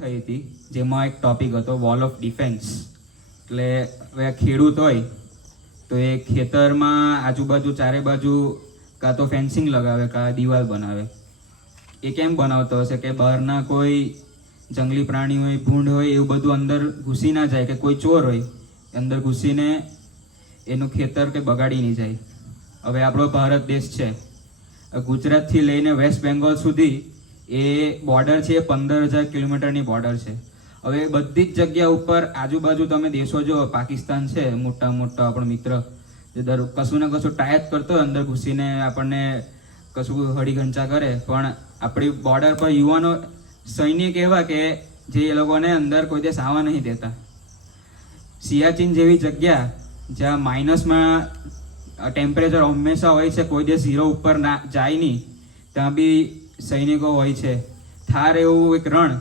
થઈ હતી જેમાં એક ટોપિક હતો વોલ ઓફ ડિફેન્સ. એટલે હવે ખેડૂત હોય તો એ ખેતરમાં આજુબાજુ ચારે બાજુ કાં તો ફેન્સિંગ લગાવે કાં દિવાલ બનાવે. એ કેમ બનાવતો હશે કે બહારના કોઈ જંગલી પ્રાણી હોય, ભૂંડ હોય, એવું બધું અંદર ઘૂસી ના જાય, કે કોઈ ચોર હોય અંદર ઘૂસીને એનું ખેતર કે બગાડી નહીં જાય. હવે આપણો ભારત દેશ છે, ગુજરાતથી લઈને વેસ્ટ બેંગોલ સુધી એ બોર્ડર છે, 15,000 કિલોમીટરની બોર્ડર છે. હવે બધી જ જગ્યા ઉપર આજુબાજુ તમે દેશો જો, પાકિસ્તાન છે મોટા મોટા આપણો મિત્ર, જે કશું ને કશું ટાયપ કરતો હોય અંદર ઘૂસીને આપણને કશું હળીઘંચા કરે, પણ આપણી બોર્ડર પર યુવાનો સૈનિક એવા કે જે એ લોકોને અંદર કોઈ દિવસ આવવા નહીં દેતા. સિયાચીન જેવી જગ્યા જ્યાં માઇનસમાં ટેમ્પરેચર હંમેશા હોય છે, કોઈ દિવસ 0 ઉપર ના જાય નહીં, ત્યાં બી સૈનિકો હોય છે. થાર એવું એક રણ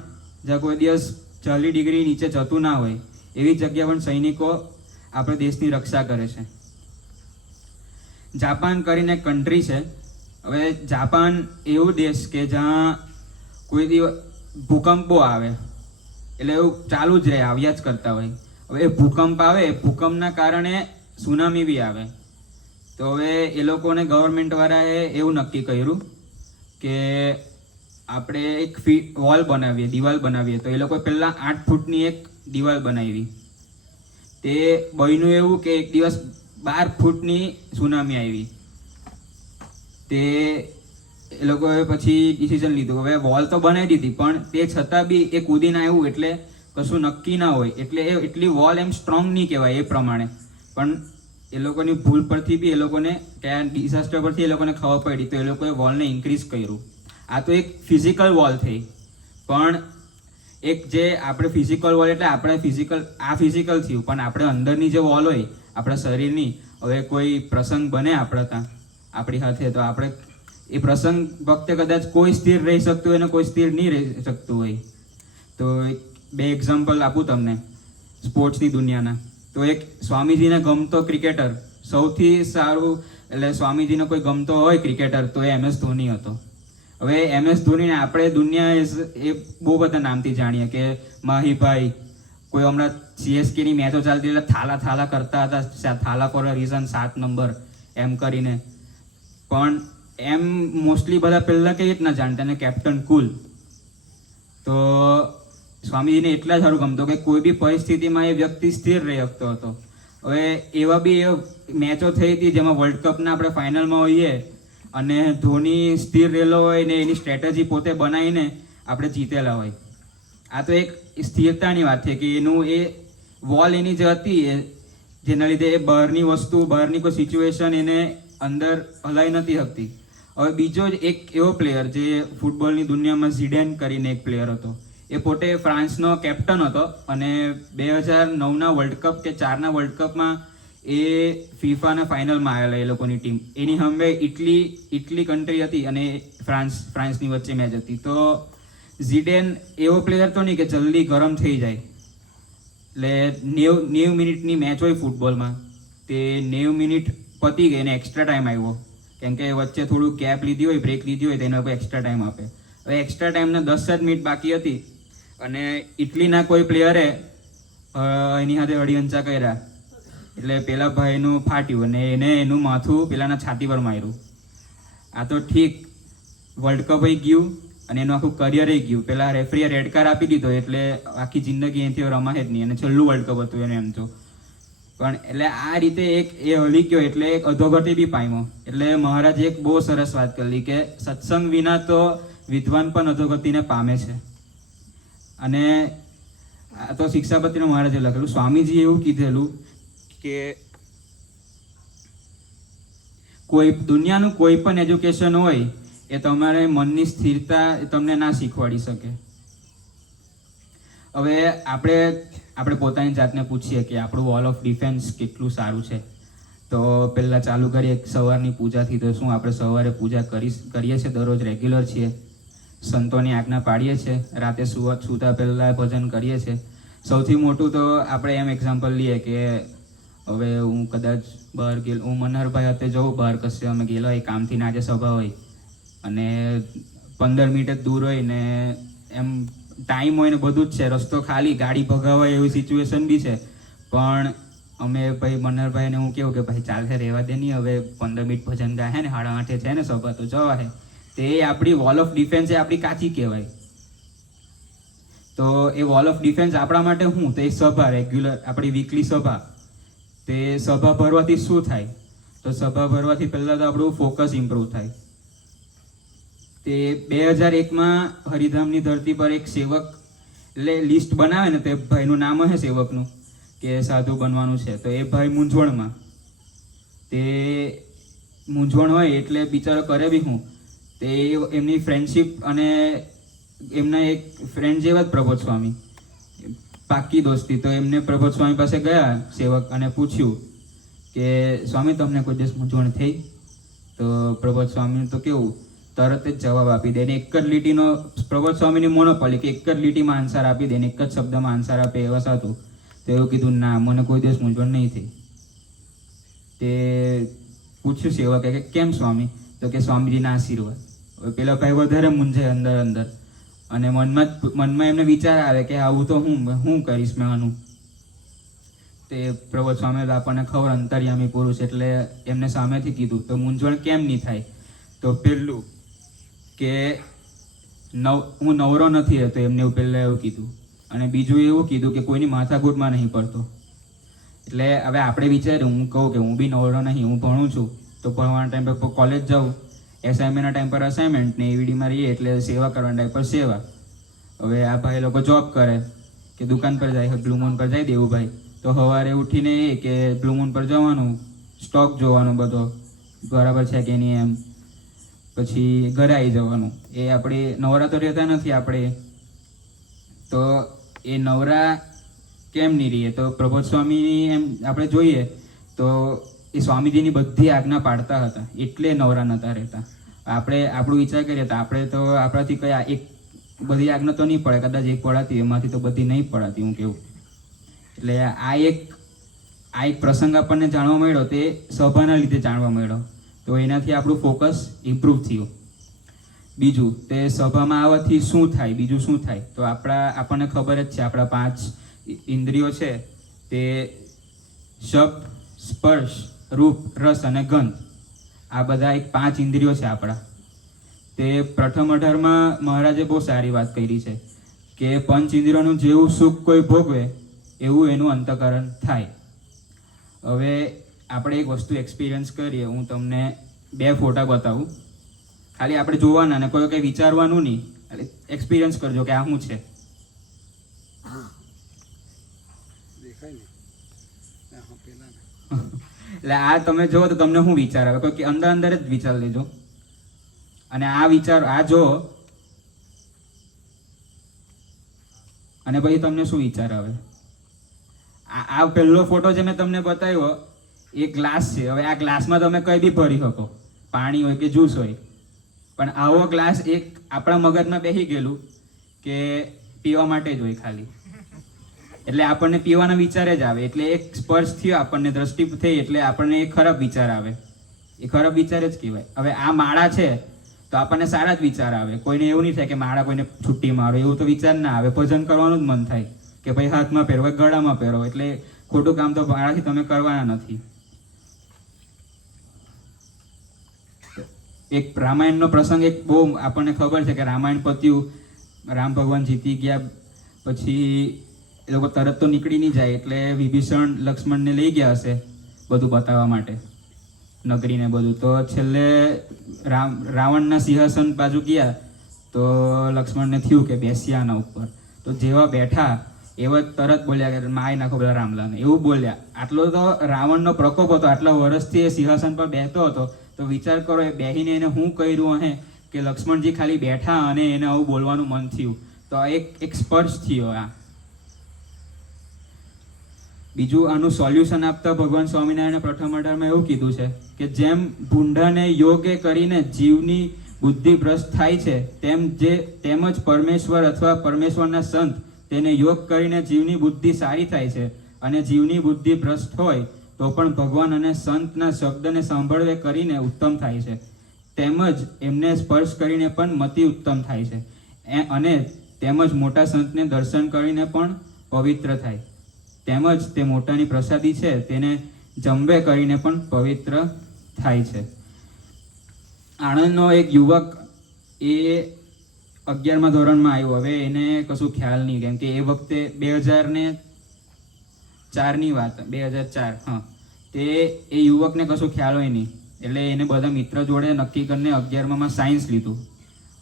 જ્યાં કોઈ દિવસ 40 ડિગ્રી નીચે જતું ના હોય, એવી જગ્યા પણ સૈનિકો આપણા દેશની રક્ષા કરે છે. જાપાન કરીને એક કન્ટ્રી છે. હવે જાપાન એવું દેશ કે જ્યાં કોઈ દિવસ ભૂકંપો આવે એટલે એવું ચાલુ જ રહે, આવ્યા જ કરતા હોય. હવે એ ભૂકંપ આવે, ભૂકંપના કારણે સુનામી બી આવે. તો હવે એ લોકોને ગવર્મેન્ટવાળાએ એવું નક્કી કર્યું કે આપણે એક વોલ બનાવીએ, દિવાલ બનાવીએ. તો એ લોકોએ પહેલાં 8 ફૂટની એક દિવાલ બનાવી. તે બન્યું એવું કે એક દિવસ 12 ફૂટની સુનામી આવી. તે એ લોકોએ પછી ડિસિઝન લીધું, હવે વોલ તો બનાવી દીધી, પણ તે છતાં બી એ કૂદીને આવ્યું એટલે કશું નક્કી ના હોય, એટલે એ એટલી વોલ એમ સ્ટ્રોંગ નહીં કહેવાય એ પ્રમાણે. પણ એ લોકોની ભૂલ પરથી બી એ લોકોને ત્યાં ડિઝાસ્ટર પરથી એ લોકોને ખબર પડી, તો એ લોકોએ વોલને ઇન્ક્રીઝ કર્યું. આ તો એક ફિઝિકલ વોલ થઈ, પણ એક જે આપણે ફિઝિકલ વોલ એટલે આપણે ફિઝિકલ થયું, પણ આપણે અંદરની જે વોલ હોય આપણા શરીરની, હવે કોઈ પ્રસંગ બને આપણા ત્યાં આપણી સાથે, તો આપણે એ પ્રસંગ વખતે કદાચ કોઈ સ્થિર રહી શકતું હોય ને કોઈ સ્થિર નહીં રહી શકતું હોય. તો 2 એક્ઝામ્પલ આપું તમને સ્પોર્ટ્સની દુનિયાના. તો એક સ્વામીજીને ગમતો ક્રિકેટર, સૌથી સારું એટલે સ્વામીજીને કોઈ ગમતો હોય ક્રિકેટર તો એ MS ધોની હતો. હવે MS ધોનીને આપણે દુનિયા એ બહુ બધા નામથી જાણીએ કે માહીભાઈ, કોઈ હમણાં CSKની મેચો ચાલતી એટલે થાલા કરતા હતા, Thala for a reason, 7 number એમ કરીને. પણ એમ મોસ્ટલી બધા પહેલાં કઈ રીતના જાણતા ને કેપ્ટન કુલ. તો સ્વામીજીને એટલા સારું ગમતો કે કોઈ બી પરિસ્થિતિમાં એ વ્યક્તિ સ્થિર રહી શકતો હતો. હવે એવા બી મેચો થઈ હતી જેમાં વર્લ્ડ કપના આપણે ફાઇનલમાં હોઈએ અને ધોની સ્થિર રહેલો હોય ને એની સ્ટ્રેટેજી પોતે બનાવીને આપણે જીતેલા હોય. આ તો એક સ્થિરતાની વાત છે કે એનું એ વોલ એની જે હતી જેના લીધે એ બહારની વસ્તુ, બહારની કોઈ સિચ્યુએશન એને અંદર હલાઈ નથી શકતી. હવે બીજો જ એક એવો પ્લેયર જે ફૂટબોલની દુનિયામાં ઝિડેન કરીને એક પ્લેયર હતો, એ પોતે ફ્રાન્સનો કેપ્ટન હતો અને 2009ના વર્લ્ડ કપ કે 4ના વર્લ્ડ કપમાં એ ફીફાના ફાઇનલમાં આવેલા એ લોકોની ટીમ. એની સામે ઇટલી કન્ટ્રી હતી અને ફ્રાન્સની વચ્ચે મેચ હતી. તો ઝિડેન એવો પ્લેયર તો નહીં કે જલ્દી ગરમ થઈ જાય. એટલે 90 મિનિટની મેચ હોય ફૂટબોલમાં, તે 90 મિનિટ પતી ગઈ અને એક્સ્ટ્રા ટાઈમ આવ્યો, કેમ કે વચ્ચે થોડું ગેપ લીધી હોય, બ્રેક લીધી હોય, તેના પર એક્સ્ટ્રા ટાઈમ આપે. હવે એક્સ્ટ્રા ટાઈમના 10 જ મિનિટ બાકી હતી અને ઇટલીના કોઈ પ્લેયરે એની સાથે હળીહંચા કર્યા, એટલે પેલા ભાઈનું ફાટ્યું અને એને એનું માથું પેલાના છાતી પર માર્યું. આ તો ઠીક, વર્લ્ડ કપ ગયું અને એનું આખું કરિયર ગયું. પેલા રેફરીએ રેડ કાર્ડ આપી દીધો એટલે આખી જિંદગી એનાથી રમાય જ નહીં, અને છેલ્લું વર્લ્ડ કપ હતું એને એમ તો. પણ એટલે આ રીતે એક એ હલી ગયો એટલે એક અધોગતિ બી પામ્યો. એટલે મહારાજે એક બહુ સરસ વાત કરી કે સત્સંગ વિના તો વિદ્વાન પણ અધોગતિને પામે છે. અને આ તો શિક્ષાપત્રીમાં મહારાજે લખેલું. સ્વામીજી એવું કીધેલું કે કોઈ દુનિયાનું કોઈ પણ એજ્યુકેશન હોય એ તમારે મનની સ્થિરતા તમને ના શીખવાડી શકે. હવે આપણે પોતાની જાતને પૂછીએ કે આપણું વોલ ઓફ ડિફેન્સ કેટલું સારું છે. તો પહેલાં ચાલુ કરીએ સવારની પૂજાથી. તો શું આપણે સવારે પૂજા કરીએ છીએ, દરરોજ રેગ્યુલર છીએ, સંતોની આજ્ઞા પાડીએ છીએ, રાતે સૂતા પહેલાં ભજન કરીએ છીએ. સૌથી મોટું તો આપણે એમ એક્ઝામ્પલ લઈએ કે હવે હું કદાચ બહાર ગયેલો, હું મનહરભાઈ હાથે જઉં બહાર કશે, અમે ગયેલા હોય કામથી, આજે સભા હોય અને 15 મિનિટ જ દૂર હોય ને એમ ટાઈમ હોય ને બધું જ છે, રસ્તો ખાલી, ગાડી ભગાવાય એવી સિચ્યુએશન બી છે, પણ અમે ભાઈ મનહરભાઈને હું કેવું કે ભાઈ ચાલશે રહેવા દે નહીં, હવે 15 મિનિટ ભજન ગાય ને 8:30 છે ને સભા તો જવા હે. તે આપણી વોલ ઓફ ડિફેન્સ એ આપણી કાચી કહેવાય. તો એ વોલ ઓફ ડિફેન્સ આપણા માટે શું? તો એ સભા રેગ્યુલર આપણી વીકલી સભા. તે સભા ભરવાથી શું થાય? તો સભા ભરવાથી પહેલાં તો આપણું ફોકસ ઇમ્પ્રૂવ થાય. તે 2001માં હરિધામની ધરતી પર એક સેવક એટલે લિસ્ટ બનાવે ને, તે ભાઈનું નામ હશે સેવકનું કે સાધુ બનવાનું છે, તો એ ભાઈ મૂંઝવણમાં. તે મૂંઝવણ હોય એટલે બિચારો કરે બી હું, તે એમની ફ્રેન્ડશિપ અને એમના એક ફ્રેન્ડ જેવા જ પ્રબોધ સ્વામી, પાક્કી દોસ્તી. તો એમને પ્રબોધ સ્વામી પાસે ગયા સેવક અને પૂછ્યું કે સ્વામી તમને કોઈ દિવસ મૂંઝવણ થઈ? તો પ્રબોધ સ્વામીનું તો કેવું તરત જ જવાબ આપી દે, એક જ લીટીનો પ્રબોધ સ્વામીની મોનોપોલી કે એક જ લીટીમાં આન્સર આપી દે, એક જ શબ્દમાં આન્સર આપે એવા સાધુ. તો એવું કીધું ના, મને કોઈ દિવસ મૂંઝવણ નહીં થઈ. તે પૂછ્યું સેવકે કે કેમ સ્વામી? તો કે સ્વામીજીના આશીર્વાદ. હવે પેલા ભાઈ વધારે મૂંઝાય અંદર અંદર, અને મનમાં એમને વિચાર આવે કે આવું તો હું કરીશ મેં આનું. તે પ્રબોધ સ્વામી આપણને ખબર અંતર્યામી પુરુષ, એટલે એમને સામેથી કીધું તો મૂંઝવણ કેમ નહીં થાય? તો પહેલું કે હું નવરો નથી રહેતો, એમને પહેલાં એવું કીધું. અને બીજું એવું કીધું કે કોઈની માથાકૂટમાં નહીં પડતો. એટલે હવે આપણે વિચાર્યું, હું કહું કે હું બી નવરો નહીં, હું ભણું છું, તો ભણવાના ટાઈમ પર કોલેજ જાઉં, એસાઇનમેન્ટના ટાઈમ પર અસાઇનમેન્ટ ને એવીડીમાં રહીએ એટલે સેવા કરવાના ટાઈમ પર સેવા. હવે આ ભાઈ લોકો જોબ કરે કે દુકાન પર જાય, બ્લુ મૂન પર જાય દેવુભાઈ, તો સવારે ઉઠીને એ કે બ્લુ મૂન પર જવાનું, સ્ટોક જોવાનો બધો બરાબર છે કે નહીં એમ, પછી ઘરે આવી જવાનું. એ આપણે નવરા તો રહેતા નથી આપણે, તો એ નવરા કેમ નહીં રહીએ? તો પ્રબોધ સ્વામીની એમ આપણે જોઈએ તો એ સ્વામીજીની બધી આજ્ઞા પાડતા હતા, એટલે નવરા નહોતા રહેતા. આપણે આપણું વિચાર કરીએ તો આપણે તો આપણાથી કઈ એક બધી આજ્ઞા તો નહીં પડે, કદાચ એક પડાતી, એમાંથી તો બધી નહીં પડાતી હું કેવું. એટલે આ એક પ્રસંગ આપણને જાણવા મળ્યો, તે સભાના લીધે જાણવા મળ્યો, તો એનાથી આપણું ફોકસ ઇમ્પ્રૂવ થયું. બીજું, તે સભામાં આવવાથી શું થાય? બીજું શું થાય? તો આપણને ખબર જ છે, આપણા 5 ઇન્દ્રિયો છે, તે શબ્દ, સ્પર્શ, રૂપ, રસ અને ગંધ, આ બધા એક 5 ઇન્દ્રિયો છે આપણા. તે પ્રથમ 18માં મહારાજે બહુ સારી વાત કરી છે કે 5 ઇન્દ્રિયોનું જેવું સુખ કોઈ ભોગવે એવું એનું અંતઃકરણ થાય. હવે આપણે એક વસ્તુ એક્સપિરિયન્સ કરીએ, હું તમને 2 ફોટા બતાવું, ખાલી આપણે જોવાના ને કોઈ કંઈ વિચારવાનું નહીં, એક્સપિરિયન્સ કરજો કે આ શું છે. એટલે આ તમે જો તો તમને શું વિચાર આવે? કોઈ અંદર અંદર જ વિચાર લેજો, અને આ વિચાર આ જો, અને પછી તમને શું વિચાર આવે? આ પહેલો ફોટો જે મેં તમને બતાવ્યો એ ગ્લાસ છે. હવે આ ગ્લાસમાં તમે કંઈ બી ભરી શકો, પાણી હોય કે જ્યુસ હોય, પણ આવો ગ્લાસ એક આપણા મગજમાં બેસી ગયેલું કે પીવા માટે જ હોય ખાલી, એટલે આપણને પીવાના વિચાર જ આવે. એટલે એક સ્પર્શ થયો, આપણને દ્રષ્ટિ થઈ, એટલે આપણને એક ખરાબ વિચાર આવે. એ ખરાબ વિચાર જ કહેવાય. હવે આ માળા છે તો આપણને સારા જ વિચાર આવે. કોઈને એવું નહીં થાય કે માળા કોઈને છૂટી મારો, એવું તો વિચાર ના આવે. ભજન કરવાનું જ મન થાય કે ભાઈ હાથમાં પહેરો, ગળામાં પહેરો, એટલે ખોટું કામ તો માળાથી તમે કરવાના નથી. એક રામાયણનો પ્રસંગ એક બહુ આપણને ખબર છે કે રામાયણ પત્યું, રામ ભગવાન જીતી ગયા, પછી એ લોકો તરત તો નીકળી નહીં જાય, એટલે વિભીષણ લક્ષ્મણને લઈ ગયા હશે બધું બતાવવા માટે, નગરીને બધું. તો છેલ્લે રાવણના સિંહાસન બાજુ ગયા તો લક્ષ્મણને થયું કે બેસ્યા આના ઉપર. તો જેવા બેઠા એવા તરત બોલ્યા કે માય નાખો બધા રામલાને, એવું બોલ્યા. આટલો તો રાવણનો પ્રકોપ હતો, આટલા વર્ષથી એ સિંહાસન પર બેસતો હતો. તો વિચાર કરો, એ બેહીને એને શું કર્યું હે કે લક્ષ્મણજી ખાલી બેઠા અને એને આવું બોલવાનું મન થયું. તો એક સ્પર્શ થયો. આ બીજું આનું સોલ્યુશન આપતા ભગવાન સ્વામિનારાયણે પ્રથમ 18માં એવું કીધું છે કે જેમ ભૂંડાને યોગે કરીને જીવની બુદ્ધિ ભ્રષ્ટ થાય છે, તેમજ પરમેશ્વર અથવા પરમેશ્વરના સંત તેને યોગ કરીને જીવની બુદ્ધિ સારી થાય છે. અને જીવની બુદ્ધિ ભ્રષ્ટ હોય તો પણ ભગવાન અને સંતના શબ્દને સાંભળવે કરીને ઉત્તમ થાય છે. તેમજ એમને સ્પર્શ કરીને પણ મતિ ઉત્તમ થાય છે. અને તેમજ મોટા સંતને દર્શન કરીને પણ પવિત્ર થાય, તેમજ તે મોટાની પ્રસાદી છે તેને જમવે કરીને પણ પવિત્ર થાય છે. આણંદનો એક યુવક એ 11મા ધોરણમાં આવ્યો. હવે એને કશું ખ્યાલ નહીં, કેમ કે એ વખતે 2004ની વાત, 2004, હા, તે એ યુવકને કશું ખ્યાલ હોય નહીં, એટલે એને બધા મિત્ર જોડે નક્કી કરીને 11મામાં સાયન્સ લીધું.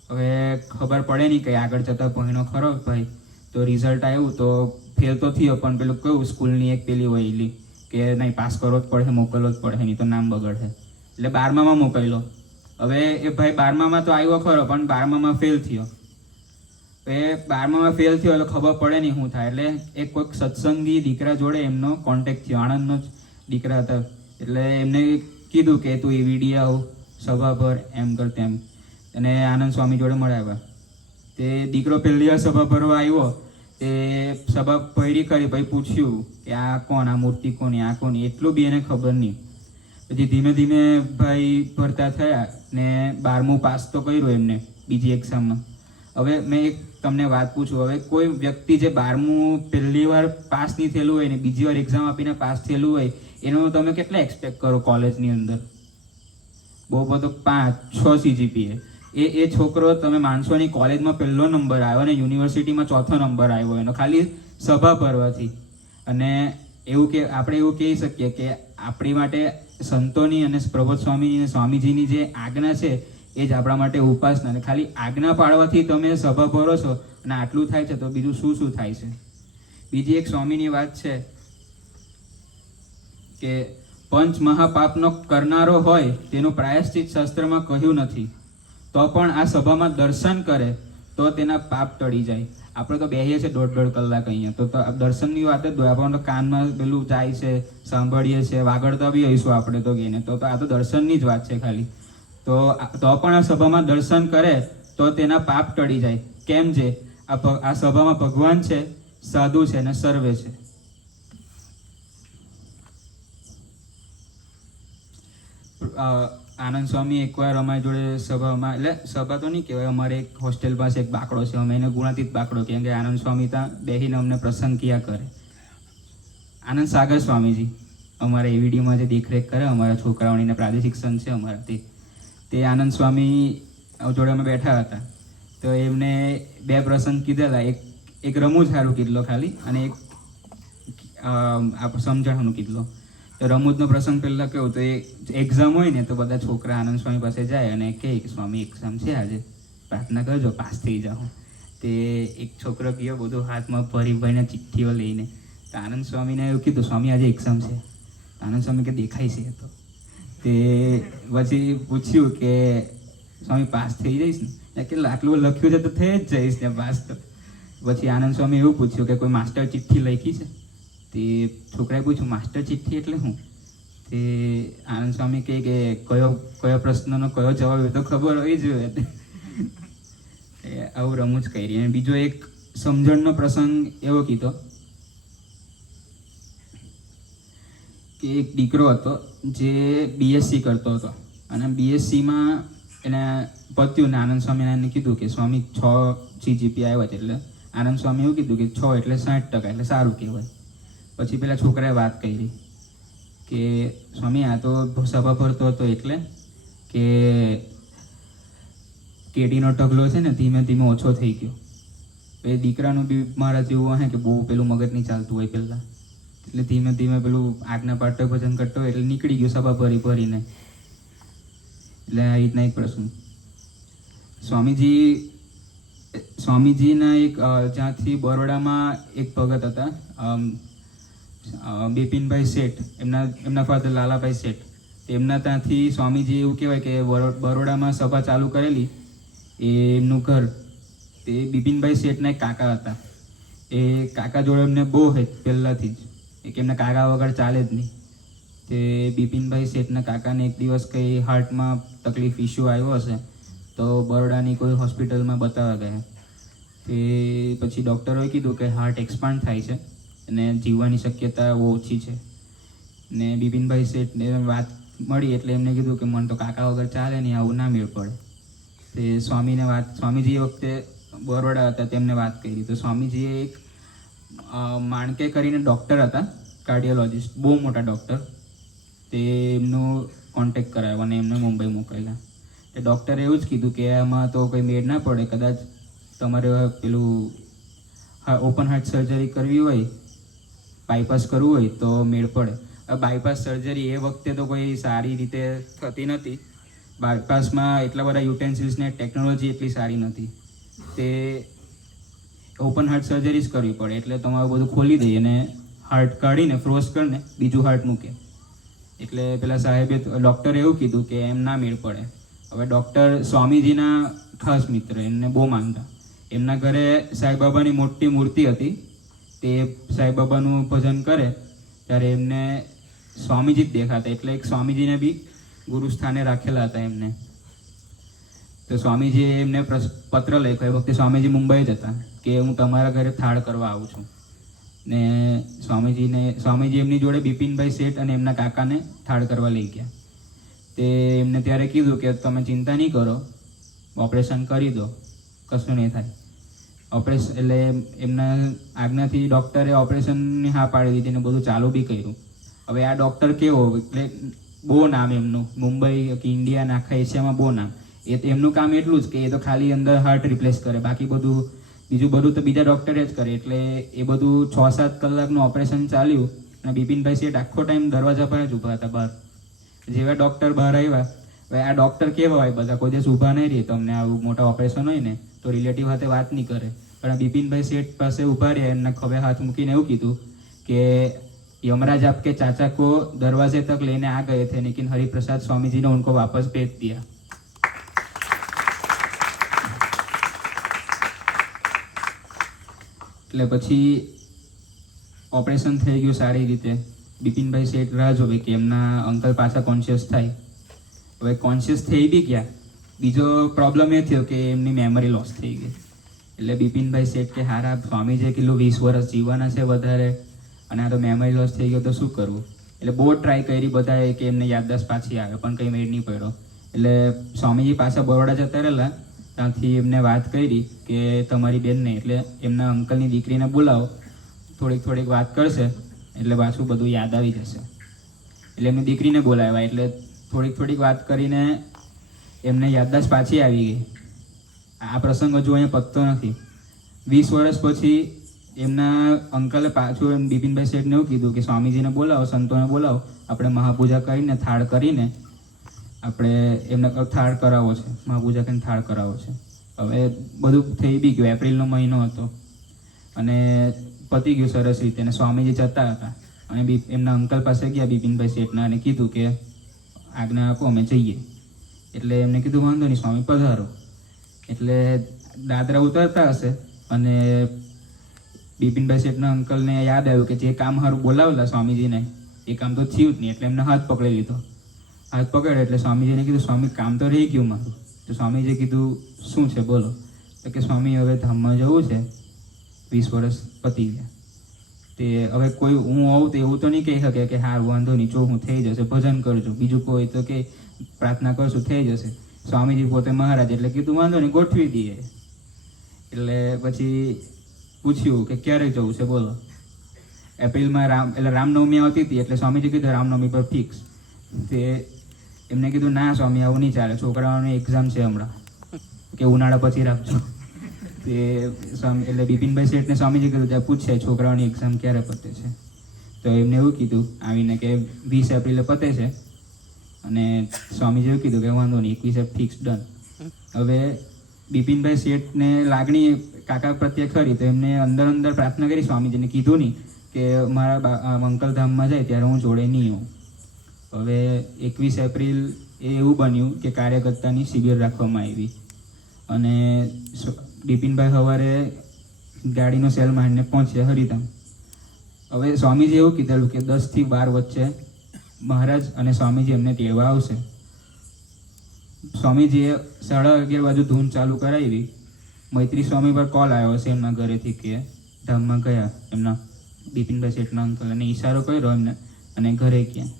હવે ખબર પડે નહીં કે આગળ જતાં ભણ્યો ખરો ભાઈ, તો રિઝલ્ટ આવ્યું તો ફેલ તો થયો, પણ પેલું કેવું સ્કૂલની એક પેલી વહેલી કે નહીં પાસ કરવો જ પડે, મોકલવો જ પડે, નહીં તો નામ બગડે, એટલે 12મામાં મોકલ્યો. હવે એ ભાઈ 12મામાં તો આવ્યો ખરો, પણ 12મામાં ફેલ થયો. એ 12મામાં ફેલ થયો એટલે ખબર પડે નહીં શું થાય, એટલે એક કોઈક સત્સંગી દીકરા જોડે એમનો કોન્ટેક્ટ થયો. આણંદનો જ દીકરા હતા, એટલે એમને કીધું કે તું એ વિડીયો આવ સભા પર, એમ કર તેમ, અને આનંદ સ્વામી જોડે મળાવ્યા. તે દીકરો પહેલી વાર સભા ભરવા આવ્યો, તે સભા ભરી કરી, પછી પૂછ્યું કે આ કોણ, આ મૂર્તિ કોની, આ કોની, એટલું બી એને ખબર નહીં. પછી ધીમે ધીમે ભાઈ ભરતા થયા ને 12મું પાસ તો કર્યું એમને બીજી એક્ઝામમાં. હવે મેં એક તમને વાત પૂછું, હવે કોઈ વ્યક્તિ જે 12મું પહેલી વાર પાસ નહીં થયેલું હોય ને બીજી વાર એક્ઝામ આપીને પાસ થયેલું હોય, એનું તમે કેટલા એક્સપેક્ટ કરો કોલેજની અંદર? બહુ બધો 5-6 CGPA. એ છોકરો તમે માનશો નહીં, કોલેજમાં પહેલો નંબર આવ્યો ને યુનિવર્સિટીમાં 4થો નંબર આવ્યો એનો, ખાલી સભા ભરવાથી. અને એવું કે આપણે એવું કહી શકીએ કે આપણી માટે સંતોની અને પ્રબોધ સ્વામીની અને સ્વામીજીની જે આજ્ઞા છે એ જ આપણા માટે ઉપાસના. અને ખાલી આજ્ઞા પાળવાથી તમે સભા ભરો છો અને આટલું થાય છે, તો બીજું શું શું થાય છે? બીજી એક સ્વામીની વાત છે કે પંચ મહાપાપનો કરનારો હોય તેનું પ્રાયશ્ચિત શાસ્ત્રમાં કહ્યું નથી, તો પણ આ સભામાં દર્શન કરે તો તેના પાપ ટળી જાય. આપણે તો બેસીએ છીએ 1.5 કલાક અહીંયા, તો દર્શનની વાત જ હોય. આપણને તો કાનમાં પેલું જાય છે, સાંભળીએ છીએ, વાગડતા બી હોઈશું આપણે તો ગઈને, તો આ તો દર્શનની જ વાત છે ખાલી. તો પણ આ સભામાં દર્શન કરે તો તેના પાપ ટળી જાય. કેમ છે? આ સભામાં ભગવાન છે, સાધુ છે અને સર્વે છે. આનંદ સ્વામી એકવાર અમારી જોડે સભામાં, એટલે સભા તો નહીં કહેવાય, અમારે એક હોસ્ટેલ પાસે એક બાકડો છે, અમે એને ગુણાતીત બાકડો કહીએ, કે આનંદ સ્વામી ત્યાં બેસીને અમને પ્રસંગ કિયા કરે. આનંદ સાગર સ્વામીજી અમારે એવીડીમાં જે દેખરેખ કરે અમારા છોકરાઓની પ્રાદેશિક સંત છે અમારા, તે આનંદ સ્વામી જોડે અમે બેઠા હતા. તો એમને 2 પ્રસંગ કીધેલા, એક રમૂજ સારું કીધલો ખાલી, અને એક સમજણનું કીધલો. તો રમૂજનો પ્રસંગ પહેલાં કેવું, તો એ એક્ઝામ હોય ને તો બધા છોકરા આનંદ સ્વામી પાસે જાય અને કહે કે સ્વામી એક્ઝામ છે આજે, પ્રાર્થના કરજો પાસ થઈ જાઓ. તે એક છોકરો ગયો બધું હાથમાં ભરીને ચિઠ્ઠીઓ લઈને, તો આનંદ સ્વામીને એવું કીધું સ્વામી આજે એક્ઝામ છે. આનંદ સ્વામી કે દેખાય છે. તો તે પછી પૂછ્યું કે સ્વામી પાસ થઈ જઈશ ને? કે આટલું લખ્યું છે તો થઈ જ જઈશ ને પાસ તો. પછી આનંદ સ્વામી એવું પૂછ્યું કે કોઈ માસ્ટર ચિઠ્ઠી લખી છે? તે છોકરાએ પૂછ્યું માસ્ટર ચિઠ્ઠી એટલે શું? તે આનંદ સ્વામી કહે કે કયો પ્રશ્નનો કયો જવાબ એ તો ખબર હોવી જોઈએ. આવું રમૂજ કરી. અને બીજો એક સમજણનો પ્રસંગ એવો કીધો કે એક દીકરો હતો જે BSc કરતો હતો, અને BScમાં એને પત્યું ને આનંદ સ્વામીને એને કીધું કે સ્વામી 6 CGPA આવ્યા છે, એટલે આનંદ સ્વામી એવું કીધું કે 6 એટલે 60%, એટલે સારું કહેવાય. પછી પેલા છોકરાએ વાત કરી કે સ્વામી આ તો સભા ભરતો હતો એટલે કે કેટીનો ઢગલો છે ને ધીમે ધીમે ઓછો થઈ ગયો. એ દીકરાનું બી મારા જેવું હે કે બહુ પેલું મગજ નહીં ચાલતું હોય પહેલાં, એટલે ધીમે ધીમે પેલું આજ્ઞા પાઠક ભજન કરતો હોય એટલે નીકળી ગયું સભા ભરીને. એટલે આ રીતના એક પ્રશ્ન. સ્વામીજીના એક જ્યાંથી બરોડામાં એક ભગત હતા, બિપિનભાઈ શેઠ, એમના ફાધર લાલાભાઈ શેઠ, એમના ત્યાંથી સ્વામીજી એવું કહેવાય કે બરોડામાં સભા ચાલુ કરેલી. એમનું ઘર તે બિપિનભાઈ શેઠના એક કાકા હતા. એ કાકા જોડે એમને બહુ હે પહેલાંથી જ, એક એમના કાકા વગર ચાલે જ નહીં. તે બિપિનભાઈ શેઠના કાકાને એક દિવસ કંઈ હાર્ટમાં તકલીફ ઇસ્યુ આવ્યો હશે, તો બરોડાની કોઈ હોસ્પિટલમાં બતાવવા ગયા. તે પછી ડૉક્ટરોએ કીધું કે હાર્ટ એક્સપાન્ડ થાય છે અને જીવવાની શક્યતા ઓછી છે. ને બિપિનભાઈ શેઠને વાત મળી એટલે એમને કીધું કે મને તો કાકા વગર ચાલે નહીં, આવું ના મેળ પડે. તે સ્વામીજી એ વખતે બરોડા હતા તેમને વાત કરી. તો સ્વામીજીએ એક માણકે કરીને ડૉક્ટર હતા, કાર્ડિયોલોજિસ્ટ, બહુ મોટા ડૉક્ટર, તે એમનો કોન્ટેક્ટ કરાવ્યો અને એમને મુંબઈ મોકલેલા. તે ડૉક્ટરે એવું જ કીધું કે આમાં તો કંઈ મેળ ના પડે, કદાચ તમારે પેલું ઓપન હાર્ટ સર્જરી કરવી હોય, બાયપાસ કરવું હોય તો મેળ પડે. બાયપાસ સર્જરી એ વખતે તો કોઈ સારી રીતે થતી નથી. બાયપાસમાં એટલા બધા યુટેન્સિલ્સ ને ટેકનોલોજી એટલી સારી નથી. તે ઓપન હાર્ટ સર્જરી જ કરવી પડે. એટલે તમારું બધું ખોલી દઈએ અને હાર્ટ કાઢીને ફ્રોઝ કરીને બીજું હાર્ટ મૂકે. એટલે પેલા સાહેબે, ડૉક્ટરે એવું કીધું કે એમ ના મેળ પડે. હવે ડૉક્ટર સ્વામીજીના ખાસ મિત્ર, એમને બહુ માનતા. એમના ઘરે સાંઈબાબાની મોટી મૂર્તિ હતી. તે સાંઈબાબાનું ભજન કરે ત્યારે એમને સ્વામીજી જ દેખાતા. એટલે એક સ્વામીજીને બી ગુરુ સ્થાને રાખેલા હતા એમને. તો સ્વામીજીએ એમને પત્ર લખ્યો. એ વખતે સ્વામીજી મુંબઈ જ હતા કે હું તમારા ઘરે થાળ કરવા આવું છું. ને સ્વામીજી એમની જોડે બિપિનભાઈ શેઠ અને એમના કાકાને થાળ કરવા લઈ ગયા. તે એમને ત્યારે કીધું કે તમે ચિંતા નહીં કરો, ઓપરેશન કરી દો, કશું નહીં થાય. ઓપરેશન એટલે એમના આજ્ઞાથી ડૉક્ટરે ઓપરેશનની હા પાડી દીધી ને બધું ચાલુ બી કર્યું. હવે આ ડૉક્ટર કેવો, એટલે બહુ નામ એમનું, મુંબઈ કે ઇન્ડિયા ને આખા એશિયામાં બહુ નામ. એમનું કામ એટલું જ કે એ તો ખાલી અંદર હાર્ટ રિપ્લેસ કરે, બાકી બીજું બધું તો બીજા ડૉક્ટરે જ કરે. એટલે એ બધું 6-7 કલાકનું ઓપરેશન ચાલ્યું અને બિપિનભાઈ શેઠ આખો ટાઈમ દરવાજા પર જ ઊભા હતા બહાર. જેવા ડૉક્ટર બહાર આવ્યા, હવે આ ડૉક્ટર કેવા હોય, બધા કોઈ દિવસ ઊભા નહીં રહે. તમને આવું મોટા ઓપરેશન હોય ને તો રિલેટિવ સાથે વાત નહીં કરે. પણ બિપિનભાઈ શેઠ પાસે ઊભા રહ્યા, એમના ખભે હાથ મૂકીને એવું કીધું કે यमराज आपके चाचा को दरवाजे तक लेने आ गए थे, लेकिन हरिप्रसाद स्वामी जी ने उनको वापस भेज दिया. એટલે પછી ઓપરેશન થઈ ગયું સારી રીતે. બિપિનભાઈ શેઠ રાહ જોવે કે એમના અંકલ પાછા કોન્શિયસ થાય. હવે કોન્શિયસ થઈ બી ગયા. બીજો પ્રોબ્લેમ એ થયો કે એમની મેમરી લોસ થઈ ગઈ. એટલે બિપિનભાઈ શેઠ કે હારા સ્વામીજીએ કીધું 20 વર્ષ જીવવાના છે વધારે, અને આ તો મેમરી લોસ થઈ ગયો તો શું કરવું. એટલે બહુ ટ્રાય કરી બધાએ કે એમને યાદદાસ્ત પાછી આવે, પણ કંઈ મેળ નહીં પડ્યો. એટલે સ્વામીજી પાછા બરોડા જતા રહેલા. ત્યાંથી એમને વાત કરી કે તમારી બેનને, એટલે એમના અંકલની દીકરીને બોલાવો, થોડીક વાત કરશે એટલે પાછું બધું યાદ આવી જશે. એટલે એમની દીકરીને બોલાવ્યા. એટલે થોડીક વાત કરીને એમને યાદદાસ્ત પાછી આવી ગઈ. આ પ્રસંગ હજુ અહીંયા પતતો નથી. 20 વર્ષ પછી એમના અંકલે પાછું એમ બિપિનભાઈ શેઠને એવું કીધું કે સ્વામીજીને બોલાવો, સંતોને બોલાવો, આપણે મહાપૂજા કરીને થાળ કરીને આપણે એમને થાળ કરાવવો છે, મહાપૂજા કરીને થાળ કરાવવો છે. હવે બધું થઈ બી ગયું. એપ્રિલનો મહિનો હતો અને પતી ગયું સરસ રીતે. અને સ્વામીજી જતા હતા અને એમના અંકલ પાસે ગયા બિપિનભાઈ શેઠના અને કીધું કે આજ્ઞા આપો, અમે જઈએ. એટલે એમને કીધું વાંધો નહીં સ્વામી, પધારો. એટલે દાદરા ઉતરતા હશે અને બિપિનભાઈ શેઠના અંકલને યાદ આવ્યું કે જે કામ સારું બોલાવેલા સ્વામીજીને એ કામ તો થયું જ નહીં. એટલે એમને હાથ પકડી લીધો. હાથ પકડ્યો એટલે સ્વામીજીને કીધું સ્વામી કામ તો રહી ગયું મારું. તો સ્વામીજીએ કીધું શું છે બોલો. તો કે સ્વામી હવે ધામમાં જવું છે, 20 વર્ષ પતી ગયા. તે હવે કોઈ હું આવું તો એવું તો નહીં કહી શકે કે હાર વાંધો નહીં, જો હું થઈ જશે, ભજન કરજો. બીજું કોઈ તો કે પ્રાર્થના કરશું થઈ જશે. સ્વામીજી પોતે મહારાજ એટલે કીધું વાંધો નહીં, ગોઠવી દઈએ. એટલે પછી પૂછ્યું કે ક્યારે જવું છે બોલો. એપ્રિલમાં રામનવમી આવતી હતી. એટલે સ્વામીજી કીધું રામનવમી પર ફિક્સ. તે એમને કીધું ના સ્વામી આવું નહીં ચાલે, છોકરાઓની એક્ઝામ છે હમણાં, કે ઉનાળા પછી રાખજો. તે સ્વામી એટલે બિપિનભાઈ શેઠને સ્વામીજી કીધું ત્યાં પૂછે છોકરાઓની એક્ઝામ ક્યારે પતે છે. તો એમને એવું કીધું આવીને કે 20 એપ્રિલે પતે છે. અને સ્વામીજી એવું કીધું કે વાંધો નહીં, 21 ફિક્સ ડન. હવે બિપિનભાઈ શેઠને લાગણી કાકા પ્રત્યે ખરી, તો એમને અંદર પ્રાર્થના કરી. સ્વામીજીને કીધું નહીં કે મારા અંકલ ધામમાં જાય ત્યારે હું જોડે નહીં હોઉં. હવે 21 એપ્રિલ એ એવું બન્યું કે કાર્યકર્તાની શિબિર રાખવામાં આવી અને બિપિનભાઈ સવારે ગાડીનો સેલ માંડીને પહોંચ્યા હરિધામ. હવે સ્વામીજી એવું કીધેલું કે 10 થી 12 વચ્ચે મહારાજ અને સ્વામીજી એમને તેડવા આવશે. સ્વામીજીએ 11:30 બાજુ ધૂન ચાલુ કરાવી. મૈત્રી સ્વામી પર કોલ આવ્યો હશે એમના ઘરેથી કે ધામમાં ગયા એમના બિપિનભાઈ શેઠના અંકલ, અને ઈશારો કર્યો એમને અને ઘરે ગયા.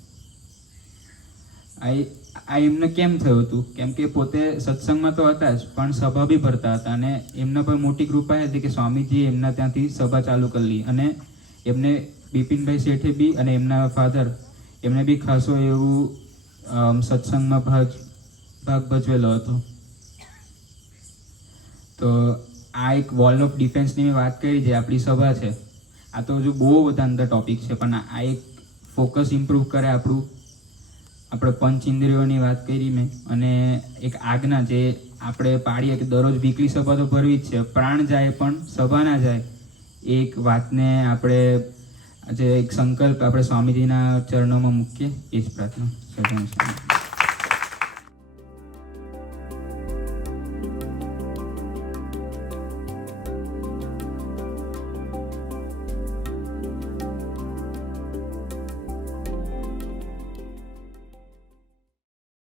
આ એમને કેમ થયું હતું, કેમ કે પોતે સત્સંગમાં તો હતા જ પણ સભા બી ભરતા હતા, અને એમના પર મોટી કૃપા હતી કે સ્વામીજીએ એમના ત્યાંથી સભા ચાલુ કરી અને એમને બિપિનભાઈ શેઠે બી અને એમના ફાધર એમને બી ખાસો એવું સત્સંગમાં ભાગ ભજવેલો હતો. તો આ એક વોલ ઓફ ડિફેન્સની મેં વાત કરી જે આપણી સભા છે. આ તો હજુ બહુ બધા અંદર ટોપિક છે પણ આ એક ફોકસ ઇમ્પ્રૂવ કરે આપણે પંચ ઇન્દ્રિયોની વાત કરી મેં, અને એક આજ્ઞા જે આપણે પાડીએ કે દરરોજ વીકલી સભા તો ભરવી જ છે, પ્રાણ જાય પણ સભા ના જાય, એક વાતને આપણે આજે એક સંકલ્પ આપણે સ્વામીજીના ચરણોમાં મૂકીએ. એ જ પ્રાર્થના.